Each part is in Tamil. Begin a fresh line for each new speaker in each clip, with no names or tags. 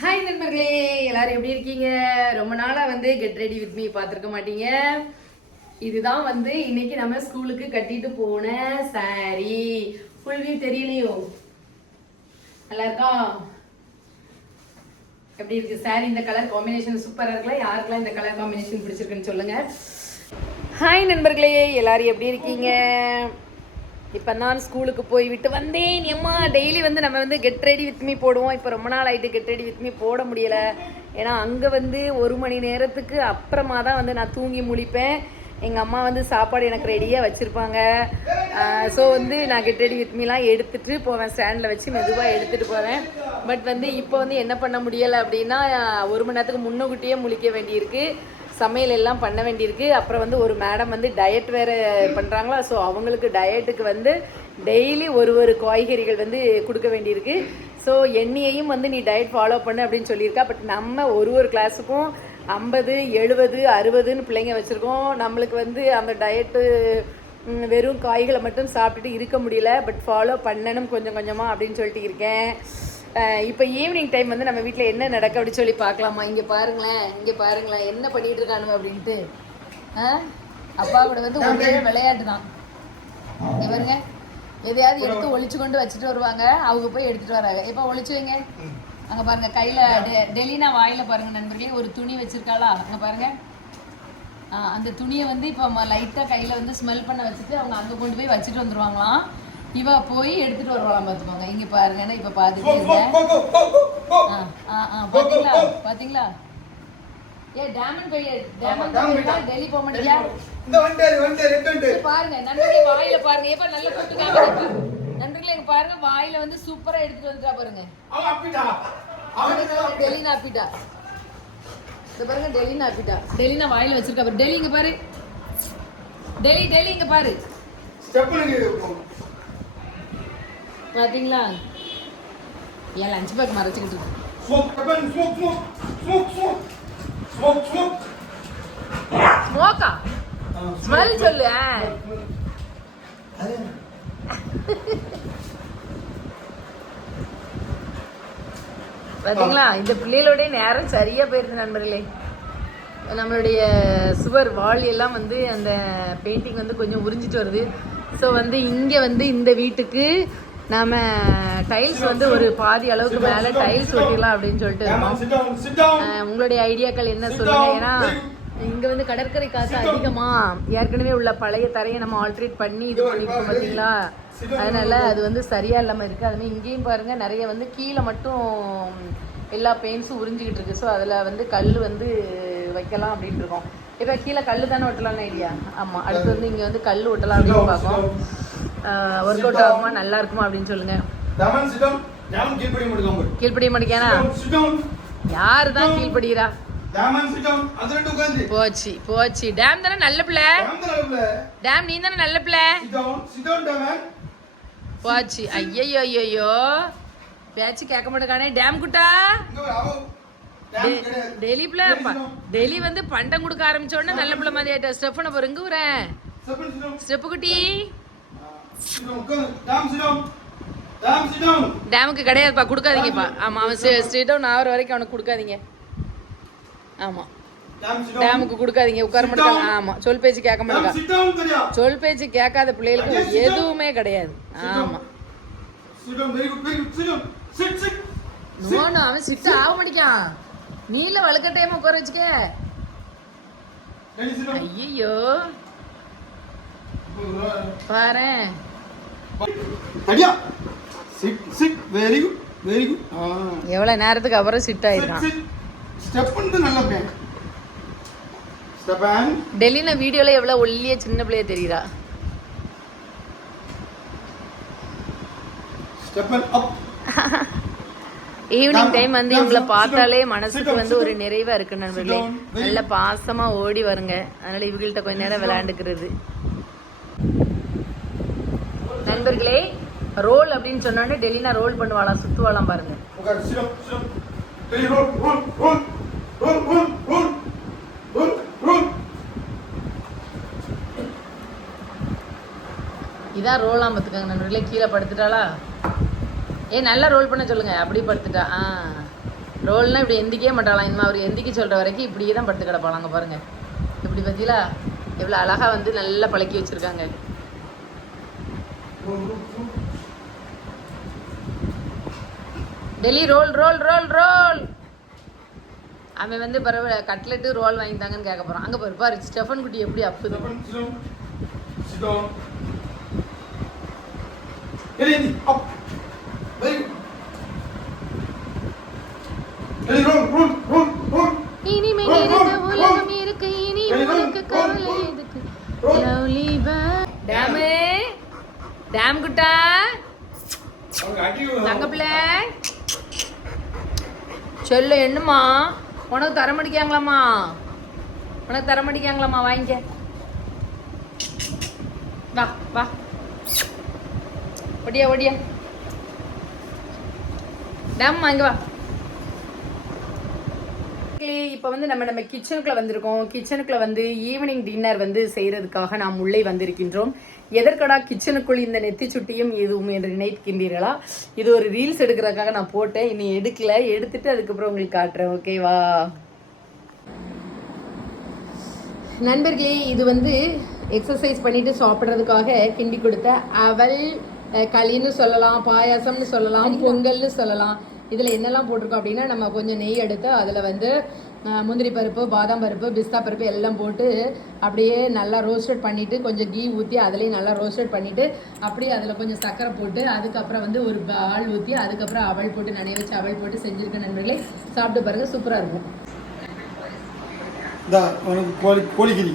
ஹாய் நண்பர்களே. எல்லாரும் எப்படி இருக்கீங்க? ரொம்ப நாளாக வந்து கெட் ரெடி வித் மீ பார்த்துருக்க மாட்டீங்க. இதுதான் வந்து இன்னைக்கு நம்ம ஸ்கூலுக்கு கட்டிட்டு போன சாரி ஃபுல் வியூ தெரியலையோ? நல்லா இருக்கா? எப்படி இருக்கு சாரி இந்த கலர் காம்பினேஷன் சூப்பராக இருக்கலாம் யாருக்கெல்லாம் இந்த கலர் காம்பினேஷன் பிடிச்சிருக்குன்னு சொல்லுங்க. ஹாய் நண்பர்களே. எல்லாரும் எப்படி இருக்கீங்க? இப்போ நான் ஸ்கூலுக்கு போய் விட்டு வந்தேன். எம்மா டெய்லி வந்து நம்ம வந்து கெட் ரெடி வித் மீ போடுவோம். இப்போ ரொம்ப நாள் ஆகிட்டு கெட் ரெடி வித் மீ போட முடியல. ஏன்னா அங்கே வந்து ஒரு மணி நேரத்துக்கு அப்புறமா தான் வந்து நான் தூங்கி முழிப்பேன். எங்கள் அம்மா வந்து சாப்பாடு எனக்கு ரெடியாக வச்சுருப்பாங்க. ஸோ வந்து நான் கெட் ரெடி வித் மீலாம் எடுத்துகிட்டு போவேன். ஸ்டாண்டில் வச்சு மெதுவாக எடுத்துகிட்டு போவேன். பட் வந்து இப்போ வந்து என்ன பண்ண முடியலை அப்படின்னா ஒரு மணி நேரத்துக்கு முன்னக்கூட்டியே முழிக்க வேண்டியிருக்கு. சமையல் எல்லாம் பண்ண வேண்டியிருக்கு. அப்புறம் வந்து ஒரு மேடம் வந்து டயட் வேறு பண்ணுறாங்களா ஸோ அவங்களுக்கு டயட்டுக்கு வந்து டெய்லி ஒரு ஒரு காய்கறிகள் வந்து கொடுக்க வேண்டியிருக்கு. ஸோ எண்ணெயையும் வந்து நீ டயட் ஃபாலோ பண்ணு அப்படின்னு சொல்லியிருக்கா. பட் நம்ம ஒரு ஒரு கிளாஸுக்கும் ஐம்பது எழுபது அறுபதுன்னு பிள்ளைங்க வச்சுருக்கோம். நம்மளுக்கு வந்து அந்த டயட்டு வெறும் காய்களை மட்டும் சாப்பிட்டுட்டு இருக்க முடியல. பட் ஃபாலோ பண்ணணும் கொஞ்சம் கொஞ்சமாக அப்படின்னு சொல்லிட்டு இருக்கேன். இப்போ ஈவினிங் டைம் வந்து நம்ம வீட்டில் என்ன நடக்க அப்படின்னு சொல்லி பார்க்கலாமா? இங்கே பாருங்களேன் இங்கே பாருங்களேன் என்ன பண்ணிட்டு இருக்கானுங்க அப்படின்ட்டு. அப்பா கூட வந்து ஒரே விளையாட்டு தான். பாருங்க. எதையாவது எடுத்து ஒளிச்சு கொண்டு வச்சுட்டு வருவாங்க. அவங்க போய் எடுத்துட்டு வராங்க. இப்போ ஒளிச்சு வைங்க? அங்கே பாருங்க கையில் டெலினா வாயில பாருங்க நண்பர்களே ஒரு துணி வச்சிருக்காளா? அங்கே பாருங்க. அந்த துணியை வந்து இப்போ லைட்டாக கையில் வந்து ஸ்மெல் பண்ண வச்சுட்டு அவங்க அங்கே கொண்டு போய் வச்சுட்டு வந்துருவாங்களாம். இவ போய் எடுத்துட்டு வருவாங்களாம் பார்த்துக்கோங்க. இங்கே பாருங்கன்னா இப்போ ஆ பாத்தீங்களா பாத்தீங்களா ஏ டேமன் கை டேமன் கை டெல்லி போக மாட்டேங்க
இந்த வந்துட்டாரு எட்டு வந்துட்டாரு
பாருங்க நண்பர்களே வாயில பாருங்க. ஏப்பா நல்ல கூட்டு காமிங்க நண்பர்களே இங்க பாருங்க வாயில வந்து சூப்பரா எடுத்துட்டு வந்துட்டா பாருங்க.
அவன் அப்பிட்டா? அவனுக்கு
டெலினா ஆப்பிட்டா இந்த பாருங்க டெலினா ஆப்பிட்டா டெலினா வாயில வச்சிருக்கா பாரு. டெல்லி இங்க பாரு. டெல்லி டெல்லி இங்க பாரு.
ஸ்டெப்பனுக்கு
பாத்தீங்களா? ஏன் லஞ்ச் பேக் மறைச்சிக்கிட்டு இருக்கு. ஸ்மோக்கா ஸ்மெல் சொல்லு. ஆ. பாத்தீங்களா? இந்த பிள்ளைகளோட நேரம் சரியா போயிருது நண்பர்களே. நம்மளுடைய சுவர் வால் எல்லாம் வந்து அந்த பெயிண்டிங் வந்து கொஞ்சம் உறிஞ்சிட்டு வருது. ஸோ வந்து இங்கே வந்து இந்த வீட்டுக்கு நாம டைல்ஸ் வந்து ஒரு பாதி அளவுக்கு மேலே டைல்ஸ் ஒட்டிடலாம் அப்படின்னு சொல்லிட்டு இருக்கோம். உங்களுடைய ஐடியாக்கள் என்ன சொல்லுங்க? ஏன்னா இங்க வந்து கடற்கரை காசு அதிகமா ஏற்கனவே உள்ள பழைய தரையை நம்ம ஆல்ட்ரேட் பண்ணி இது பண்ணிருக்கோம் பாத்தீங்களா? அதனால அது வந்து சரியா இல்லாம இருக்கு. அதுமாதிரி இங்கேயும் பாருங்க நிறைய வந்து கீழே மட்டும் எல்லா பெயிண்ட்ஸும் உறிஞ்சிக்கிட்டு இருக்கு. ஸோ அதில் வந்து கல் வந்து வைக்கலாம் அப்படின்ட்டு இருக்கோம். இப்போ கீழே கல் தானே ஒட்டலாம்னு ஐடியா ஆமாம் அடுத்து வந்து இங்கே வந்து கல் ஒட்டலாம் அப்படின்னு பார்க்கோம் ஒர்க் அவுட் ஆகுமா நல்லா இருக்குமா அப்படின்னு சொல்லுங்க.
கீழ்படி மடிக்கானா
யாரு தான்
கீழ்படிகிறா
போச்சு போச்சு. டேம் தானே நல்ல பிள்ளை? டேம் நீ தானே நல்ல பிள்ளை? போச்சு ஐயோ ஐயோ பேச்சு. கேட்க மாட்டேங்கானே டேம் குட்டா? டெய்லி பிள்ளை டெல்லி வந்து பண்டம் கொடுக்க ஆரம்பிச்ச உடனே நல்ல பிள்ளை மாதிரி ஆயிட்டா ஸ்டெஃபனை
பாருங்க
ஸ்டெப்பு குட்டி. டேமுக்கு கிடையாதுப்பா கொடுக்காதீங்கப்பா. ஆமா அவன் ஸ்ட்ரீட் டவுன் ஆகிற வரைக்கும் அவனுக்கு கொடுக்காதீங்க.
ஆமாம்
டேமுக்கு கொடுக்காதீங்க உட்கார மாட்டாங்க. ஆமாம் சொல் பேச்சு கேட்க மாட்டாங்க. சொல் பேச்சு கேட்காத பிள்ளைகளுக்கு எதுவுமே கிடையாது.
ஆமாம்
நோனு அவன் சிட்டு ஆக மாட்டிக்கான் நீல வழுக்கட்டையமா உட்கார வச்சுக்க? ஐயோ பாரு
அடியா sit sit very good very good ஆ
எவ்வளவு நேரத்துக்கு அப்புறம் சிட்
சிட்
ஆயிருக்கான்
சிட் ஸ்டெப் வந்து நல்ல பேங்க் ஸ்டெப்பன்
டெல்லின வீடியோல எவ்வளவு ஒல்லிய சின்ன பிள்ளைய தெரியுதா
ஸ்டெப்பன் அப்
ஈவினிங் டைம் வந்து இவங்களை பார்த்தாலே மனசுக்கு வந்து ஒரு. நிறைவா இருக்கு நண்பர்களே நல்ல பாசமா ஓடி வருங்க. அதனால இவங்கள்ட்ட கொஞ்ச நேரம் விளையாண்டுக்கிறது. நண்பர்களே ரோல் அப்படின்னு சொன்னோடனே டெல்லினா ரோல் பண்ணுவாளாம் சுத்துவாளாம் பாருங்க. இதான் ரோலாம் பார்த்துக்காங்க நண்பர்களே கீழே படுத்துட்டாளா? ஏ நல்லா ரோல் பண்ண சொல்லுங்க. அப்படி படுத்துட்டா. ஆ. ரோல்னா இப்படி எந்திக்கே மாட்டாளாம் இனிமே அவர் எந்திக்க சொல்கிற வரைக்கும் இப்படியே தான் படுத்து கிடப்பாளாங்க பாருங்க. இப்படி பார்த்தீங்களா? எவ்வளோ அழகாக வந்து நல்லா பழக்கி வச்சுருக்காங்க. Delhi roll roll roll roll. அவன் வந்து பரவாயில்ல கட்லெட்டு ரோல் வாங்கி தாங்கன்னு கேட்க போகிறான் அங்கே பாரு பாரு ஸ்டெஃபன் குட்டி எப்படி
roll.
இனிமே இருக்க உலகம் இருக்கு இனி உனக்கு கவலை எதுக்கு? டேமு டேம் குட்டா.
அவங்க அடிக்க
தங்க பிள்ளை. சொல்லு என்னம்மா? உனக்கு தர மாட்டேங்காங்களாம்மா உனக்கு தர மாட்டேங்காங்களாம்மா வாங்கிக்க. வா வா. ஒடியா ஒடியா. டேம் வாங்க வா. இப்போ வந்து நம்ம நம்ம கிச்சனுக்குள்ள வந்திருக்கோம். கிச்சனுக்குள்ள வந்து ஈவினிங் டின்னர் வந்து செய்யறதுக்காக நாம் உள்ளே வந்திருக்கின்றோம். எதற்கடா கிச்சனுக்குள் இந்த நெத்தி சுட்டியும் எதுவும் என்று நினைக்கின்றீர்களா? இது ஒரு ரீல்ஸ் எடுக்கிறதுக்காக நான் போட்டேன். இனி எடுக்கல. எடுத்துட்டு அதுக்கப்புறம் உங்களுக்கு காட்டுறேன். ஓகேவா நண்பர்களே இது வந்து எக்ஸசைஸ் பண்ணிட்டு சாப்பிட்றதுக்காக கிண்டி கொடுத்த அவல் அஹ், களின்னு சொல்லலாம் பாயாசம்னு சொல்லலாம் பொங்கல்னு சொல்லலாம். இதில் என்னெல்லாம் போட்டிருக்கோம் அப்படின்னா நம்ம கொஞ்சம் நெய் எடுத்து அதில் வந்து முந்திரி பருப்பு பாதாம் பருப்பு பிஸ்தா பருப்பு எல்லாம் போட்டு அப்படியே நல்லா ரோஸ்டட் பண்ணிவிட்டு கொஞ்சம் கீ ஊற்றி அதுலேயும் நல்லா ரோஸ்டட் பண்ணிவிட்டு அப்படியே அதில் கொஞ்சம் சர்க்கரை போட்டு அதுக்கப்புறம் வந்து ஒரு பால் ஊற்றி அதுக்கப்புறம் அவல் போட்டு நனைய வச்சு அவல் போட்டு செஞ்சுருக்க நண்பர்களே சாப்பிட்டு பாருங்கள் சூப்பராக இருக்கும்.
கோழிக்கறி.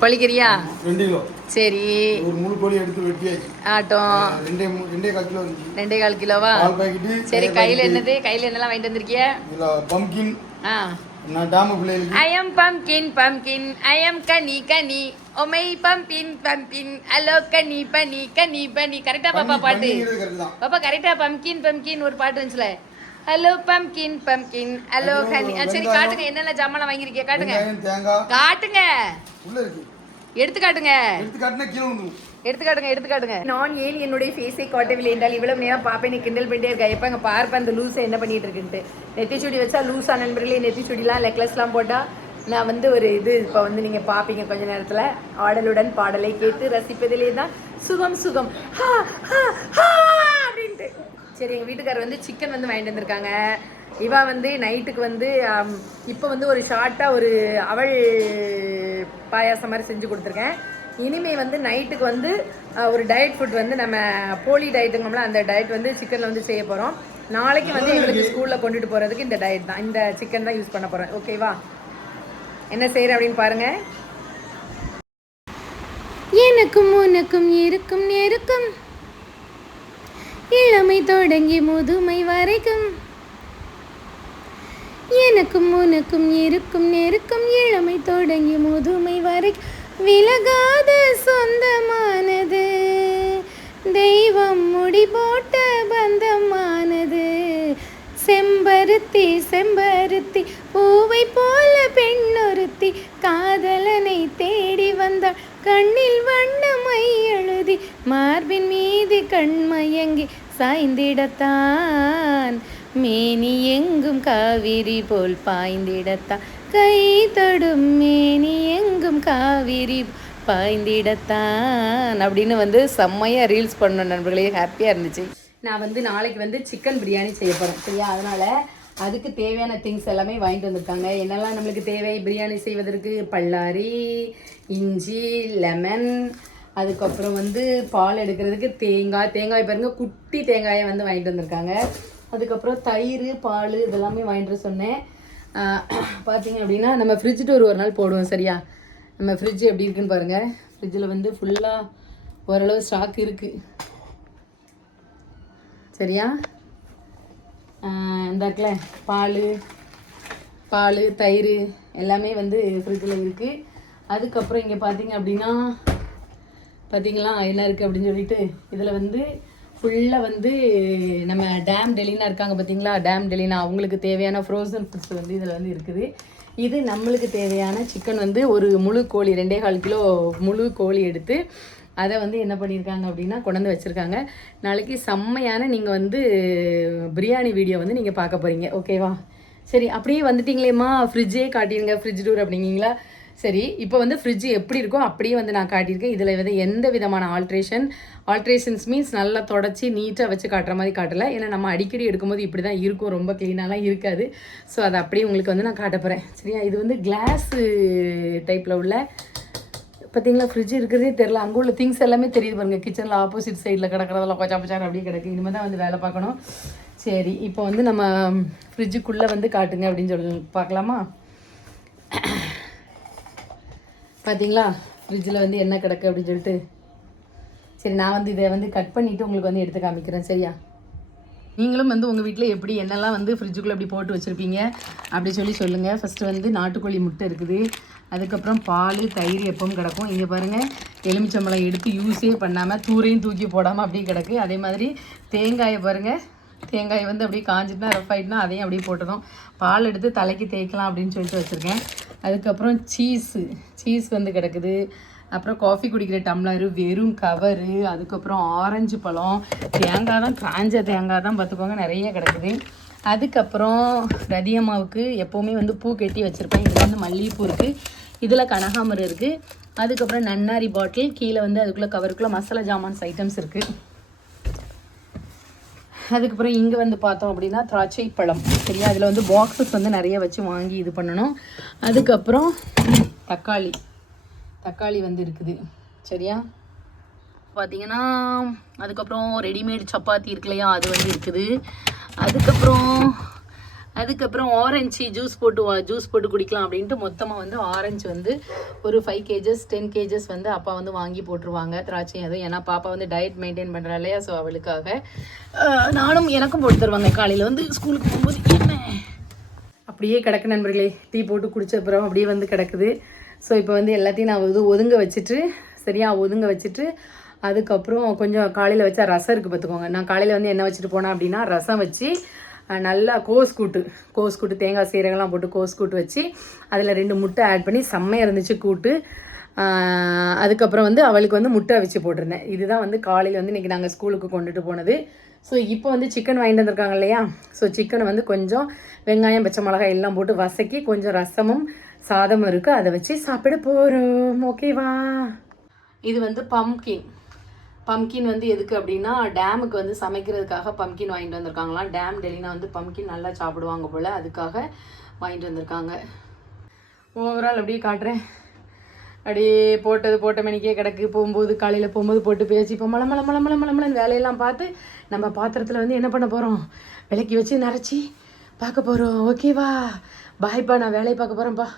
கொளிக்கிறியா
ரெண்டு கிலோ.
சரி.
ஒரு முழு கோழி எடுத்து வெட்டியாச்சு.
ஆட்டம்
ரெண்டே ரெண்டே கால் கிலோ இருந்துச்சு.
ரெண்டே கால் கிலோவா?
பால் பாக்கெட்டு
சரி கையில என்னது? கையில என்னெல்லாம் வாங்கிட்டு வந்திருக்கிய?
இதில் பம்கின்
ஆ.
நான் டாம பிள்ளைகளுக்கு
I am pumpkin pumpkin I am கனி கனி. ஒமை பம்பின் பம்பின் அலோ கனி பனி கனி பனி. கரெக்டா பாப்பா பாட்டு? பாப்பா கரெக்டா பம்கின் பம்கின் ஒரு பாட்டு இருந்துச்சுல ஹலோ பம்கின் பம்கின் ஹலோ கனி. சரி காட்டுங்க என்னென்ன ஜாமான் வாங்கியிருக்கீங்க காட்டுங்க. காட்டுங்க.
உள்ள இருக்கு.
எடுத்து காட்டுங்க
எடுத்து காட்டினா கீழே
எடுத்து காட்டுங்க எடுத்து காட்டுங்க நான் ஏன் என்னுடைய ஃபேஸை காட்டவில்லை என்றால் இவ்வளவு நேரம் பாப்பேன் கிண்டல் பண்ணிட்டே இருக்கா? எப்போ அங்கே பார்ப்பேன் அந்த லூஸை என்ன பண்ணிட்டு இருக்குன்ட்டு. நெத்திச்சுடி வச்சா லூஸா நண்பர்களே நெத்திச்சுடிலாம் நெக்லஸ்லாம் போட்டால் நான் வந்து ஒரு இது இப்போ வந்து நீங்கள் பார்ப்பீங்க கொஞ்ச நேரத்தில். ஆடலுடன் பாடலை கேட்டு ரசிப்பதிலே தான் சுகம் சுகம். அப்படின்ட்டு. சரி எங்கள் வீட்டுக்காரர் வந்து சிக்கன் வந்து வாங்கிட்டு வந்திருக்காங்க. இவா வந்து நைட்டுக்கு வந்து இப்போ வந்து ஒரு ஷார்ட்டாக ஒரு அவள் பாயாசம் மாதிரி செஞ்சு கொடுத்துருக்கேன். இனிமே வந்து நைட்டுக்கு வந்து ஒரு டயட் ஃபுட் வந்து நம்ம போலி டயட்டுங்கம்ல அந்த டயட் வந்து சிக்கனில் வந்து செய்ய போகிறோம் நாளைக்கு வந்து எங்களுக்கு ஸ்கூலில் கொண்டுட்டு போகிறதுக்கு இந்த டயட் தான். இந்த சிக்கன் தான் யூஸ் பண்ண போகிறேன் ஓகேவா என்ன செய்கிறேன் அப்படின்னு பாருங்கள்
எனக்கும் உனக்கும் இருக்கும் நெருக்கம். இளமை தொடங்கி முதுமை வரைக்கும். எனக்கும் உனக்கும் இருக்கும் நெருக்கும் இளமை தொடங்கி முதுமை வரை விலகாத சொந்தமானது. தெய்வம் முடி போட்ட பந்தமானது. செம்பருத்தி செம்பருத்தி பூவை போல பெண்ணொருத்தி காதலனை தேடி வந்தாள். கண்ணில் வண்ணமை எழுதி மார்பின் மீது கண்மயங்கி சாய்ந்திடத்தான். மேனி எங்கும் காவிரி போல் பாய்ந்திடத்தா. கை தொடும் மேனி எங்கும் காவிரி பாய்ந்திடத்தான். அப்படின்னு வந்து செம்மையாக ரீல்ஸ் பண்ண நண்பர்களே. ஹாப்பியாக இருந்துச்சு.
நான் வந்து நாளைக்கு வந்து சிக்கன் பிரியாணி செய்ய போகிறேன் சரியா? அதனால் அதுக்கு தேவையான திங்ஸ் எல்லாமே வாங்கிட்டு வந்திருக்காங்க என்னெல்லாம் நம்மளுக்கு தேவை? பிரியாணி செய்வதற்கு பல்லாரி இஞ்சி லெமன் அதுக்கப்புறம் வந்து பால் எடுக்கிறதுக்கு தேங்காய். தேங்காய் பாருங்கள் குட்டி தேங்காயை வந்து வாங்கிட்டு வந்திருக்காங்க. அதுக்கப்புறம் தயிர் பால் இதெல்லாமே வாங்கிட்டு வர சொன்னேன். பார்த்தீங்க அப்படின்னா நம்ம ஃப்ரிட்ஜ் டோர் ஒரு நாள் போடுவோம் சரியா? நம்ம ஃப்ரிட்ஜ் எப்படி இருக்குன்னு பாருங்கள் ஃப்ரிட்ஜில் வந்து ஃபுல்லாக ஓரளவு ஸ்டாக் இருக்குது சரியா? இந்தாக்கில் பால் பால் தயிர் எல்லாமே வந்து ஃப்ரிட்ஜில் இருக்குது அதுக்கப்புறம் இங்கே பார்த்தீங்க அப்படின்னா பார்த்தீங்களா என்ன இருக்குது அப்படின்னு சொல்லிட்டு இதில் வந்து ஃபுல்லாக வந்து நம்ம டேம் டெலினா இருக்காங்க பார்த்தீங்களா டேம் டெலினா அவங்களுக்கு தேவையான ஃப்ரோசன் ஃபுட்ஸ் வந்து இதில் வந்து இருக்குது. இது நம்மளுக்கு தேவையான சிக்கன் வந்து ஒரு முழு கோழி ரெண்டே கால் கிலோ முழு கோழி எடுத்து அதை வந்து என்ன பண்ணியிருக்காங்க அப்படின்னா கொண்டாந்து வச்சுருக்காங்க. நாளைக்கு செம்மையான நீங்கள் வந்து பிரியாணி வீடியோ வந்து நீங்கள் பார்க்க போகிறீங்க ஓகேவா சரி அப்படியே வந்துட்டிங்களேம்மா. ஃப்ரிட்ஜே காட்டிடுங்க ஃப்ரிட்ஜ் டூர் அப்படிங்கிங்களா சரி இப்போ வந்து ஃப்ரிட்ஜ் எப்படி இருக்கோ அப்படியே வந்து நான் காட்டியிருக்கேன். இதில் வந்து எந்த விதமான ஆல்ட்ரேஷன் ஆல்ட்ரேஷன்ஸ் மீன்ஸ் நல்லா தொடச்சி நீட்டாக வச்சு காட்டுற மாதிரி காட்டலை. ஏன்னா நம்ம அடிக்கடி எடுக்கும்போது இப்படி தான் இருக்கும். ரொம்ப க்ளீனாலாம் இருக்காது. ஸோ அதை அப்படியே உங்களுக்கு வந்து நான் காட்ட போகிறேன் சரியா? இது வந்து கிளாஸு டைப்பில் உள்ள பார்த்தீங்களா ஃப்ரிட்ஜ் இருக்கிறதே தெரில அங்கே உள்ள திங்ஸ் எல்லாமே தெரியுது பாருங்க. கிச்சனில் ஆப்போசிட் சைடில் கிடக்கிறதெல்லாம் கொச்சா பச்சார் அப்படியே கிடக்கு. இனிமேல் தான் வந்து வேலை பார்க்கணும். சரி இப்போ வந்து நம்ம ஃப்ரிட்ஜுக்குள்ளே வந்து காட்டுங்க அப்படின்னு சொல்லி பார்க்கலாமா? பார்த்தீங்களா ஃப்ரிட்ஜில் வந்து என்ன கிடக்கு அப்படின்னு சொல்லிட்டு. சரி நான் வந்து இதை வந்து கட் பண்ணிவிட்டு உங்களுக்கு வந்து எடுத்து காமிக்கிறேன் சரியா? நீங்களும் வந்து உங்கள் வீட்டில் எப்படி என்னெல்லாம் வந்து ஃப்ரிட்ஜுக்குள்ளே அப்படி போட்டு வச்சுருப்பீங்க அப்படி சொல்லி சொல்லுங்கள் ஃபஸ்ட்டு வந்து நாட்டுக்கோழி முட்டை இருக்குது. அதுக்கப்புறம் பால் தயிர் எப்பவும் கிடக்கும். இங்கே பாருங்கள் எலுமிச்சம்பழம் எடுத்து யூஸே பண்ணாமல் தூரையும் தூக்கி போடாமல் அப்படியே கிடக்கு. அதே மாதிரி தேங்காயை பாருங்கள் தேங்காய் வந்து அப்படியே காஞ்சிட்டுனா ரஃப் ஆகிட்டுனா அதையும் அப்படியே போட்டதும் பால் எடுத்து தலைக்கு தேய்க்கலாம் அப்படின்னு சொல்லிட்டு வச்சுருக்கேன். அதுக்கப்புறம் சீஸு. சீஸ் வந்து கிடக்குது. அப்புறம் காஃபி குடிக்கிற டம்ளரு வெறும் கவரு அதுக்கப்புறம் ஆரஞ்சு பழம். தேங்காய் தான் காஞ்ச தேங்காய் தான் பார்த்துக்கோங்க நிறைய கிடக்குது. அதுக்கப்புறம் ரதியம்மாவுக்கு எப்போவுமே வந்து பூ கட்டி வச்சுருப்பேன். இதில் வந்து மல்லிகைப்பூ இருக்குது இதில் கனகாமரம் இருக்குது அதுக்கப்புறம் நன்னாரி பாட்டில் கீழே வந்து அதுக்குள்ளே கவருக்குள்ளே மசாலா ஜாமான்ஸ் ஐட்டம்ஸ் இருக்குது அதுக்கப்புறம் இங்கே வந்து பார்த்தோம் அப்படின்னா திராட்சை பழம் சரியா? அதில் வந்து பாக்ஸஸ் வந்து நிறைய வச்சு வாங்கி இது பண்ணணும். அதுக்கப்புறம் தக்காளி. தக்காளி வந்து இருக்குது. சரியா? பார்த்தீங்கன்னா அதுக்கப்புறம் ரெடிமேட் சப்பாத்தி இருக்கு இல்லையா? அது வந்து இருக்குது. அதுக்கப்புறம் அதுக்கப்புறம் ஆரஞ்சு ஜூஸ் போட்டு ஜூஸ் போட்டு குடிக்கலாம் அப்படின்ட்டு மொத்தமாக வந்து ஆரஞ்சு வந்து ஒரு ஃபைவ் கேஜஸ் டென் கேஜஸ் வந்து அப்பா வந்து வாங்கி போட்டுருவாங்க. திராட்சை அதுவும் ஏன்னா பாப்பா வந்து டயட் மெயின்டைன் பண்ணுறா இல்லையா ஸோ அவளுக்காக. நானும் எனக்கும் போட்டு தருவாங்க காலையில். வந்து ஸ்கூலுக்கு போகும்போது என்ன? அப்படியே கிடக்கு நண்பர்களே. டீ போட்டு குடிச்ச அப்புறம் அப்படியே வந்து கிடக்குது. ஸோ இப்போ வந்து எல்லாத்தையும் நான் வந்து ஒதுங்க வச்சுட்டு சரியா ஒதுங்க வச்சுட்டு அதுக்கப்புறம் கொஞ்சம் காலையில் வச்சா ரசம் இருக்குது பார்த்துக்கோங்க நான் காலையில் வந்து என்ன வச்சுட்டு போனேன் அப்படின்னா ரசம் வச்சு நல்லா கோஸ் கூட்டு. கோஸ் கூட்டு தேங்காய் சீரகம்லாம் போட்டு கோஸ் கூட்டு வச்சு அதில் ரெண்டு முட்டை ஆட் பண்ணி செம்மையாக இருந்துச்சு கூட்டு. அதுக்கப்புறம் வந்து அவளுக்கு வந்து முட்டை வச்சு போட்டிருந்தேன். இதுதான் வந்து காலையில் வந்து இன்றைக்கி நாங்கள் ஸ்கூலுக்கு கொண்டுட்டு போனது. ஸோ இப்போ வந்து சிக்கன் வாங்கிட்டு வந்திருக்காங்க இல்லையா? ஸோ சிக்கனை வந்து கொஞ்சம் வெங்காயம் பச்சை மிளகாய் எல்லாம் போட்டு வசக்கி கொஞ்சம் ரசமும் சாதமும் இருக்குது அதை வச்சு சாப்பிட போகிறோம் ஓகேவா இது வந்து பம்கின் பம்கின் வந்து எதுக்கு அப்படின்னா டேமுக்கு வந்து சமைக்கிறதுக்காக பம்கின் வாங்கிட்டு வந்திருக்காங்களாம். டேம் டெலினா வந்து பம்கின் நல்லா சாப்பிடுவாங்க போல் அதுக்காக வாங்கிட்டு வந்திருக்காங்க. ஓவரால் அப்படியே காட்டுறேன். அப்படியே போட்டது போட்ட மணிக்கே கிடக்கு. போகும்போது காலையில் போகும்போது போட்டு பேசி இப்போ மலை மலை மலை மலை மலை வேலையெல்லாம் பார்த்து நம்ம பாத்திரத்தில் வந்து என்ன பண்ண போகிறோம் விளக்கி வச்சு நிறச்சி பார்க்க போகிறோம் ஓகேவா பாய்ப்பா நான் வேலையை பார்க்க போகிறேன்ப்பா